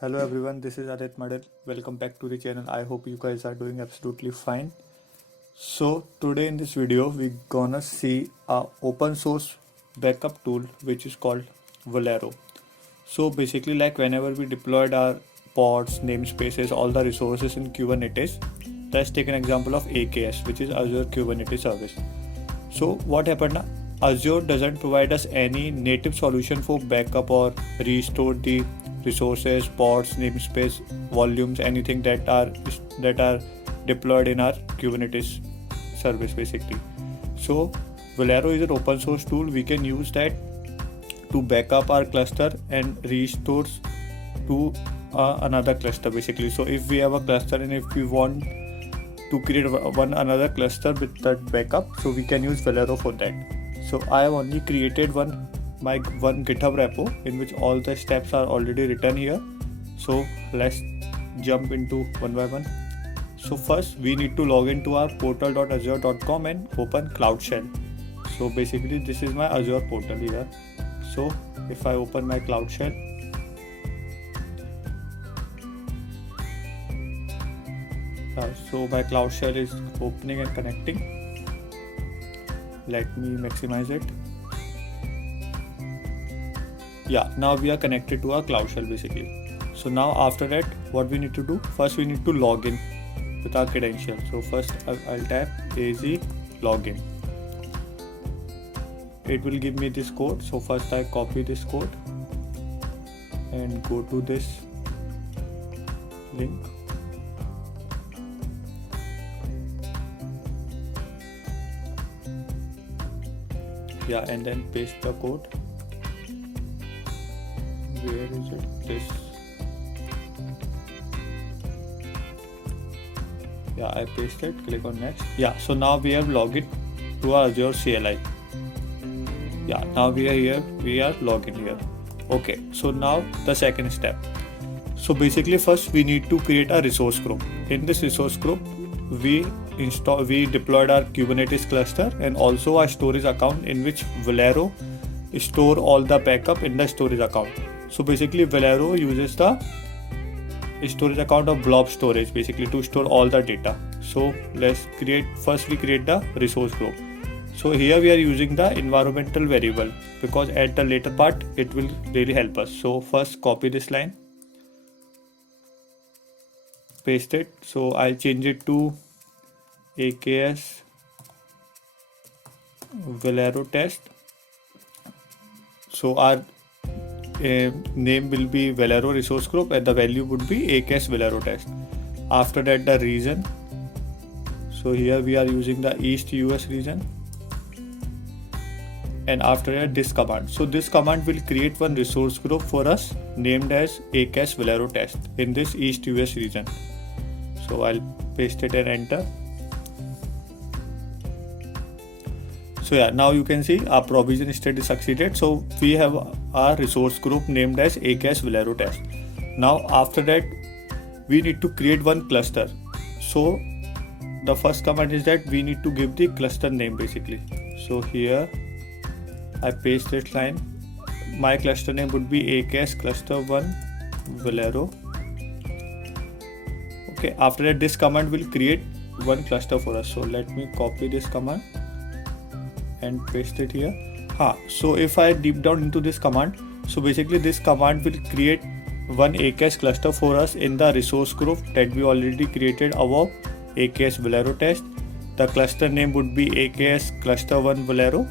Hello everyone, this is Adit Madal. Welcome back to the channel. I hope you guys are doing absolutely fine. So today in this video we're gonna see a open source backup tool which is called Velero. So basically like whenever we deployed our pods, namespaces, all the resources in Kubernetes, let's take an example of AKS which is Azure Kubernetes Service. So what happened now? Azure doesn't provide us any native solution for backup or restore the resources, pods, namespace, volumes, anything that are deployed in our Kubernetes service basically. So Velero is an open source tool. We can use that to back up our cluster and restores to another cluster basically. So if we have a cluster and if we want to create one another cluster with that backup, so we can use Velero for that. So I have only created my one GitHub repo in which all the steps are already written here. So let's jump into one by one. So first we need to log into our portal.azure.com and open Cloud Shell. So basically this is my Azure portal here. So if I open my Cloud Shell, so my Cloud Shell is opening and connecting. Let me maximize it. Yeah, now we are connected to our Cloud Shell basically. So now after that, what we need to do? First we need to log in with our credentials. So first I'll type AZ login. It will give me this code. So first I copy this code and go to this link. Yeah, and then paste the code. Where is it? This. Yeah, I pasted. Click on next. Yeah, so now we have logged in to our Azure CLI. Yeah, now we are here. We are logged in here. Okay, so now the second step. So basically, first we need to create a resource group. In this resource group, we deployed our Kubernetes cluster and also our storage account in which Velero store all the backup in the storage account. So basically Velero uses the storage account of blob storage basically to store all the data. So first we create the resource group. So here we are using the environmental variable because at the later part it will really help us. So first copy this line, paste it. So I'll change it to AKS Velero test. So our name will be Velero resource group and the value would be AKS Velero test. After that the region. So here we are using the East US region. And after that this command. So this command will create one resource group for us named as AKS Velero test in this East US region. So I'll paste it and enter. So yeah, now you can see our provision state is succeeded. So we have our resource group named as AKS Velero test. Now after that, we need to create one cluster. So the first command is that we need to give the cluster name basically. So here I paste this line. My cluster name would be AKS cluster 1 Velero. Okay, after that this command will create one cluster for us. So let me copy this command and paste it here. So if I deep down into this command, so basically this command will create one AKS cluster for us in the resource group that we already created above, AKS Velero test. The cluster name would be AKS cluster 1 Velero.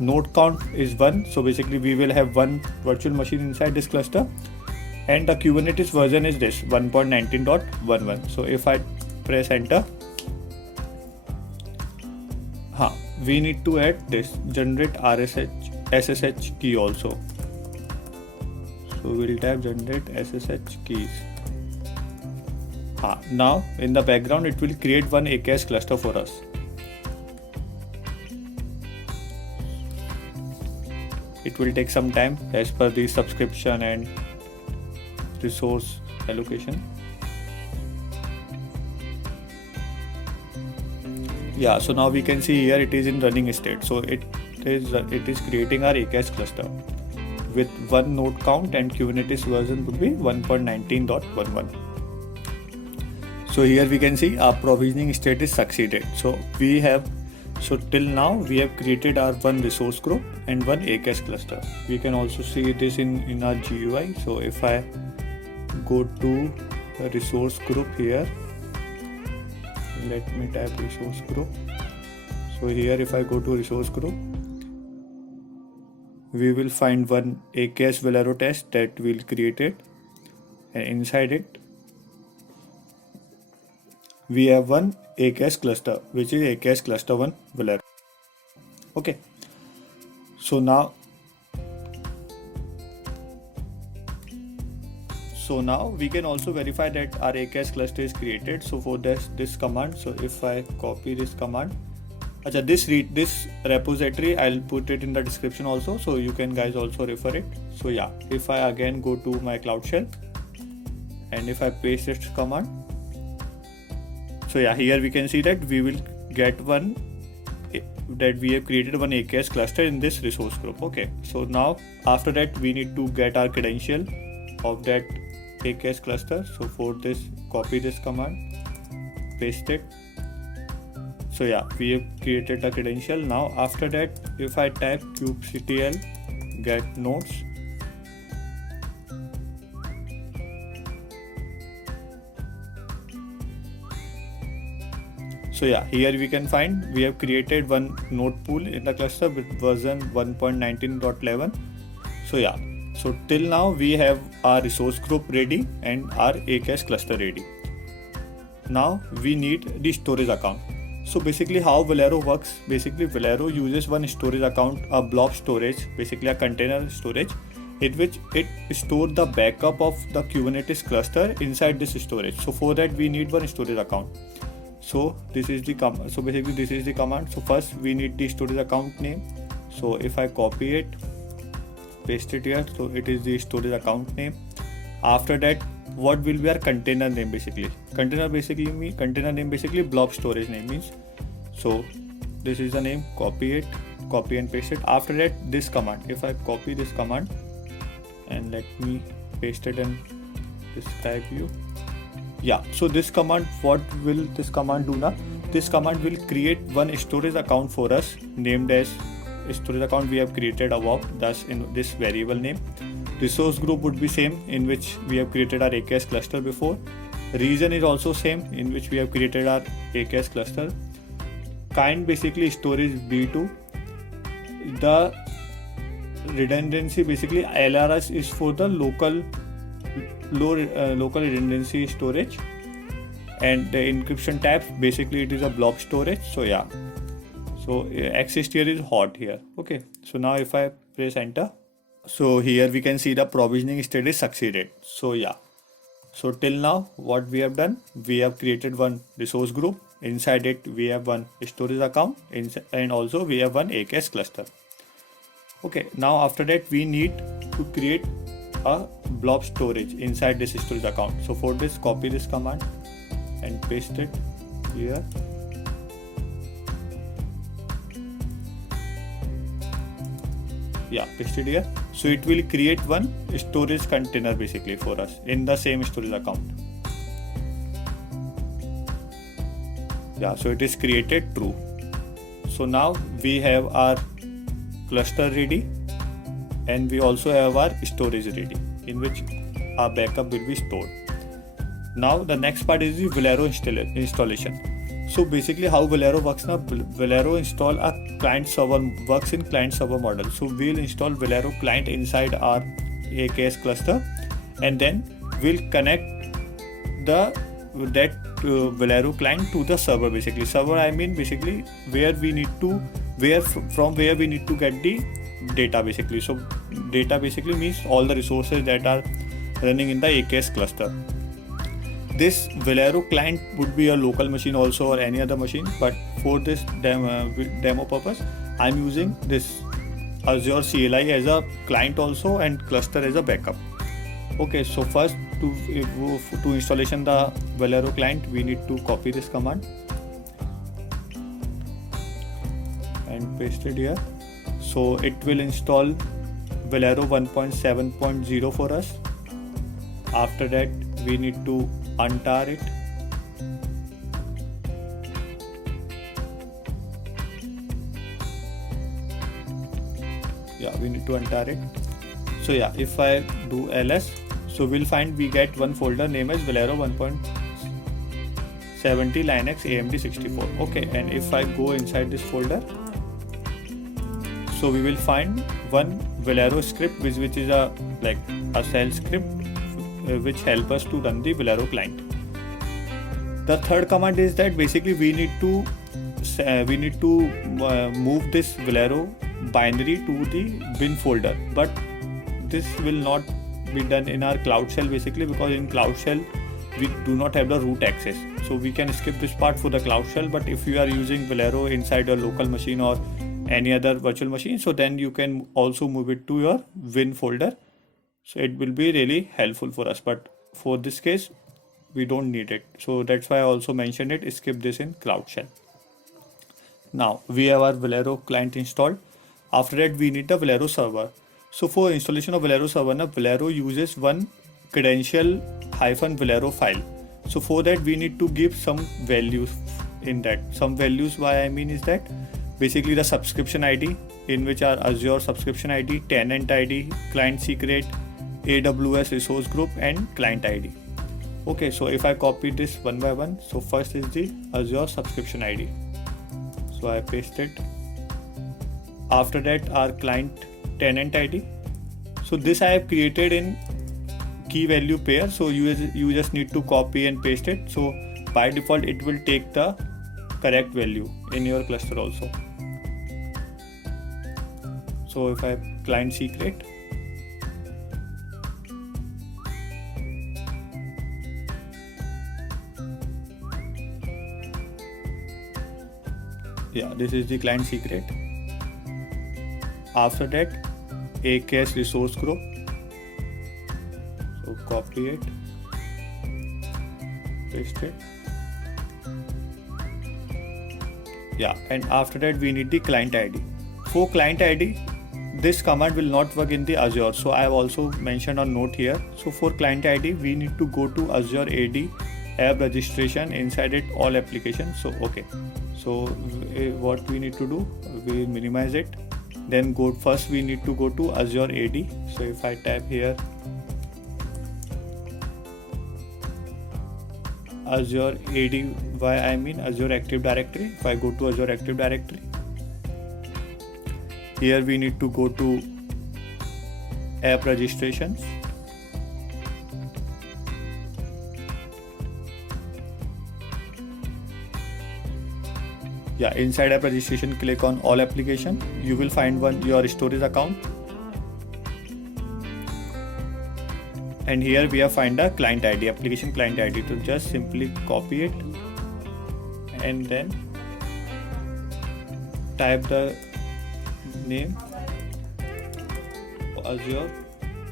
Node count is 1. So basically we will have one virtual machine inside this cluster. And the Kubernetes version is this 1.19.11. So if I press enter, we need to add this generate SSH key also. So we'll type generate SSH keys. Now in the background it will create one AKS cluster for us. It will take some time as per the subscription and resource allocation. Yeah, so now we can see here it is in running state. So it is creating our AKS cluster. with one node count, and Kubernetes version would be 1.19.11. So here we can see our provisioning state is succeeded. So till now we have created our one resource group and one AKS cluster. We can also see this in our GUI. So if I go to the resource group here, let me type resource group. So here if I go to resource group, we will find one AKS Velero test that we'll created, and inside it we have one AKS cluster, which is AKS cluster 1 Velero. Okay, so now we can also verify that our AKS cluster is created. So for this command, so if I copy this command, this repository I'll put it in the description also, so you can guys also refer it. So yeah, if I again go to my Cloud Shell and if I paste this command, so yeah, here we can see that we will get that we have created one AKS cluster in this resource group. Okay, so now after that we need to get our credential of that AKS cluster. So for this, copy this command, paste it. So yeah, we have created the credential. Now after that, if I type kubectl get nodes, so yeah, here we can find we have created one node pool in the cluster with version 1.19.11. So yeah, so till now we have our resource group ready and our AKS cluster ready. Now we need the storage account. So basically how Velero works, basically Velero uses one storage account, a blob storage, basically a container storage, in which it stores the backup of the Kubernetes cluster inside this storage. So for that we need one storage account. So this is the command. So basically this is the command. So first we need the storage account name. So if I copy it, paste it here, so it is the storage account name. After that, what will be our container name? Basically container name basically blob storage name means. So this is the name, copy and paste it. After that, this command, if I copy this command and let me paste it and describe you. Yeah, so this command, what will this command do now? This command will create one storage account for us named as storage account we have created above, thus in this variable name. Resource group would be same, in which we have created our AKS cluster before. Region is also same, in which we have created our AKS cluster. Kind basically storage B2. The redundancy basically LRS is for the local redundancy storage, and the encryption tab basically it is a blob storage. So yeah, so access here is hot here. Okay, so now if I press enter, so here we can see the provisioning state is succeeded. So yeah, so till now what we have done, we have created one resource group. Inside it we have one storage account, and also we have one AKS cluster. Okay, now after that we need to create a blob storage inside this storage account. So for this, copy this command and paste it here. Yeah, paste it here. So it will create one storage container basically for us in the same storage account. Yeah, so it is created true. So now we have our cluster ready, and we also have our storage ready, in which our backup will be stored. Now the next part is the Velero installation. So basically how Velero works now, Velero install a client server, works in client server model. So we'll install Velero client inside our AKS cluster, and then we'll connect that Velero client to the server. Basically server, I mean basically where we need to get the data basically. So data basically means all the resources that are running in the AKS cluster. This Velero client would be a local machine also, or any other machine, but for this demo purpose I'm using this Azure CLI as a client also and cluster as a backup. Okay, so first to installation the Velero client, we need to copy this command and paste it here. So it will install Velero 1.7.0 for us. After that, we need to untar it. Yeah, we need to untar it. So yeah, if I do ls, so we'll find we get one folder name as Velero 1.70 Linux AMD 64. Okay, and if I go inside this folder, so we will find one Velero script which is a shell script which help us to run the Velero client. The third command is that basically we need to move this Velero binary to the bin folder, but this will not be done in our Cloud Shell basically, because in Cloud Shell we do not have the root access, so we can skip this part for the Cloud Shell. But if you are using Velero inside your local machine or any other virtual machine, so then you can also move it to your Win folder, so it will be really helpful for us. But for this case we don't need it, so that's why I also mentioned it, skip this in Cloud Shell. Now we have our Velero client installed. After that we need the Velero server. So for installation of Velero server, Velero uses one credential-velero file. So for that we need to give some values in that. Some values, why I mean is that basically the subscription ID, in which are Azure subscription ID, tenant ID, client secret, AWS resource group, and client ID. Okay, so if I copy this one by one, so first is the Azure subscription ID. So I paste it. After that, our client tenant ID. So this I have created in key value pair. So you just need to copy and paste it. So by default, it will take the correct value in your cluster also. So if I have client secret, yeah, this is the client secret. After that, AKS resource group. So copy it, paste it. Yeah, and after that we need the client ID. For client ID, this command will not work in the Azure, so I have also mentioned a note here. So for client ID, we need to go to Azure AD app registration, inside it all applications. So okay, so what we need to do, we minimize it, then first we need to go to Azure AD. So if I type here Azure AD, why I mean Azure Active Directory. If I go to Azure Active Directory, here we need to go to app registrations. Yeah, inside app registration, click on all application. You will find your storage account, and here we have find a client ID, application client ID. So just simply copy it and then type the name Azure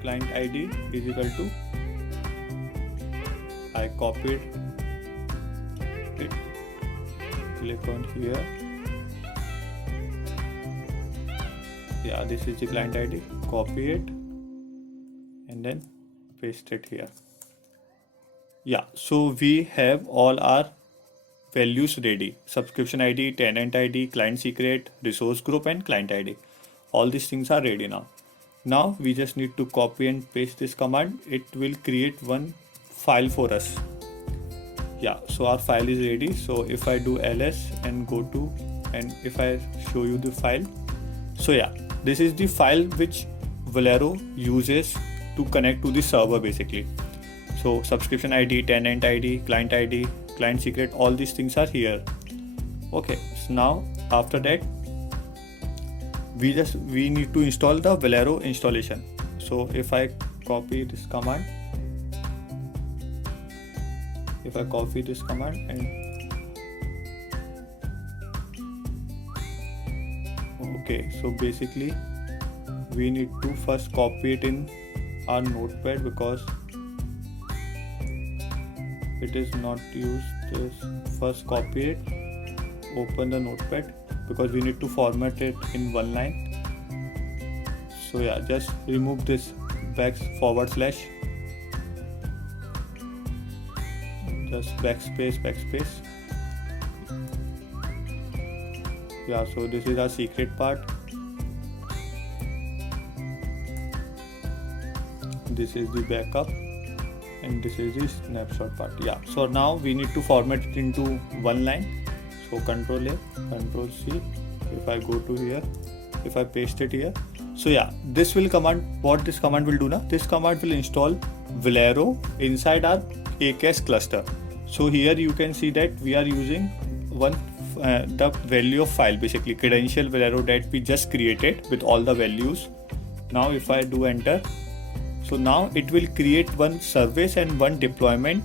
client ID is equal to, I copied it, click on here. Yeah, this is the client ID, copy it and then paste it here. Yeah, so we have all our values ready: subscription ID, tenant ID, client secret, resource group, and client ID. All these things are ready now. Now we just need to copy and paste this command. It will create one file for us. Yeah, so our file is ready. So if I do ls and go to, and if I show you the file, so yeah, this is the file which Velero uses to connect to the server basically. So subscription ID, tenant ID, client secret, all these things are here. Okay, so now after that we need to install the Velero installation. So if I copy this command, and okay, so basically we need to first copy it in our notepad because it is not used. This first copy it, open the notepad because we need to format it in one line. So yeah, just remove this /, just backspace. Yeah, so this is our secret part. This is the backup and this is the snapshot part. Yeah, so now we need to format it into one line. So Control A, Control C. If I go to here, if I paste it here, so yeah, this will command, what this command will do now, this command will install Velero inside our AKS cluster. So here you can see that we are using the value of file, basically credential Velero that we just created with all the values. Now if I do enter, so now it will create one service and one deployment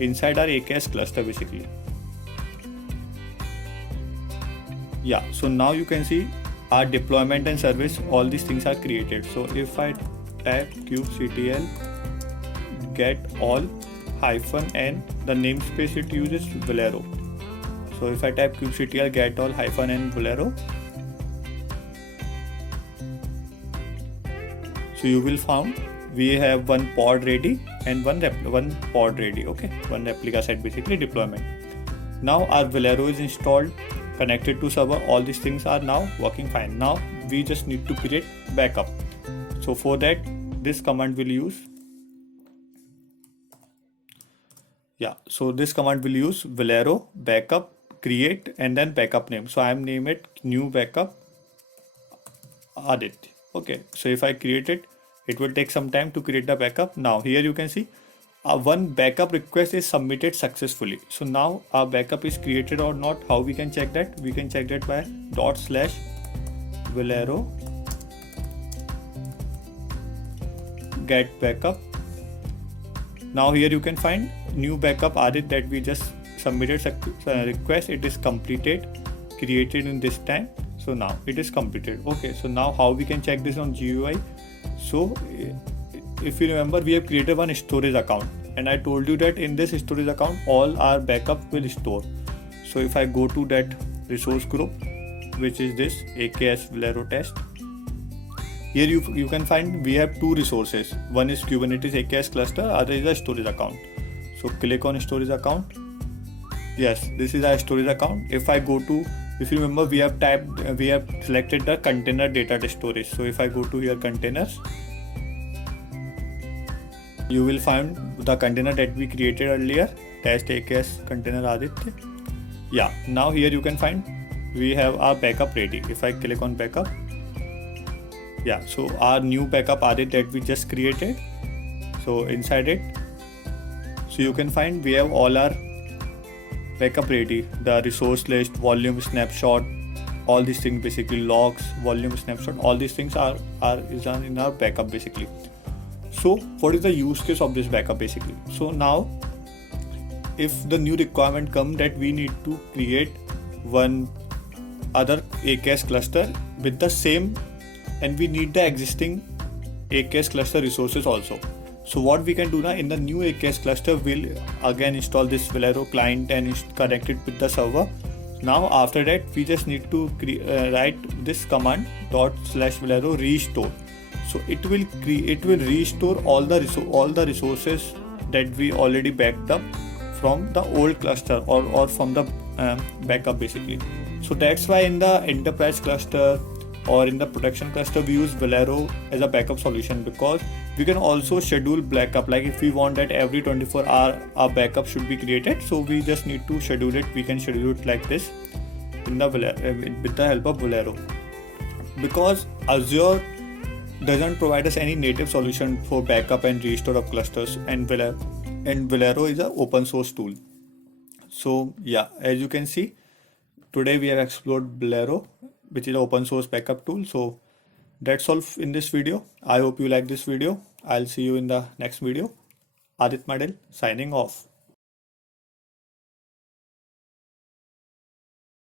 inside our AKS cluster basically. Yeah, so now you can see our deployment and service, all these things are created. So if I type kubectl get all -n, the namespace it uses Velero. So if I type kubectl get all -n Velero, so you will find we have one pod ready and one pod ready. Okay, one replica set basically deployment. Now our Velero is installed, connected to server, all these things are now working fine. Now we just need to create backup. So for that, this command will use, yeah, so this command will use Velero backup create and then backup name. So I am name it new backup Aditya. Okay, so if I create it, it will take some time to create the backup. Now here you can see one backup request is submitted successfully. So now our backup is created or not. How we can check that? We can check that by /Velero get backup. Now here you can find new backup added that we just submitted request. It is completed, created in this time. So now it is completed. Okay, so now how we can check this on GUI? So if you remember, we have created one storage account and I told you that in this storage account all our backup will store. So if I go to that resource group, which is this AKS Velero test, here you can find we have two resources. One is Kubernetes AKS cluster, other is a storage account. So click on storage account. Yes, this is our storage account. If I go to, if you remember, we have selected the container data storage. So if I go to here containers, you will find the container that we created earlier, test AKS container Aditya. Yeah, now here you can find we have our backup ready. If I click on backup, yeah, so our new backup Aditya that we just created. So inside it, so you can find we have all our backup ready, the resource list, volume snapshot, all these things basically, logs, volume snapshot, all these things are in our backup basically. So what is the use case of this backup basically? So now if the new requirement come that we need to create one other AKS cluster with the same, and we need the existing AKS cluster resources also. So what we can do now, in the new AKS cluster, we'll again install this Velero client and connect it with the server. Now after that, we just need to write this command ./Velero restore. So it will restore all the resources that we already backed up from the old cluster or from the backup basically. So that's why in the enterprise cluster or in the production cluster we use Velero as a backup solution, because we can also schedule backup. Like if we want that every 24 hours our backup should be created, so we just need to schedule it. We can schedule it like this in the with the help of Velero, because Azure doesn't provide us any native solution for backup and restore of clusters, and Velero is an open source tool. So yeah, as you can see, today we have explored Velero, which is an open source backup tool. So that's all in this video. I hope you like this video. I'll see you in the next video. Aditya Madel signing off.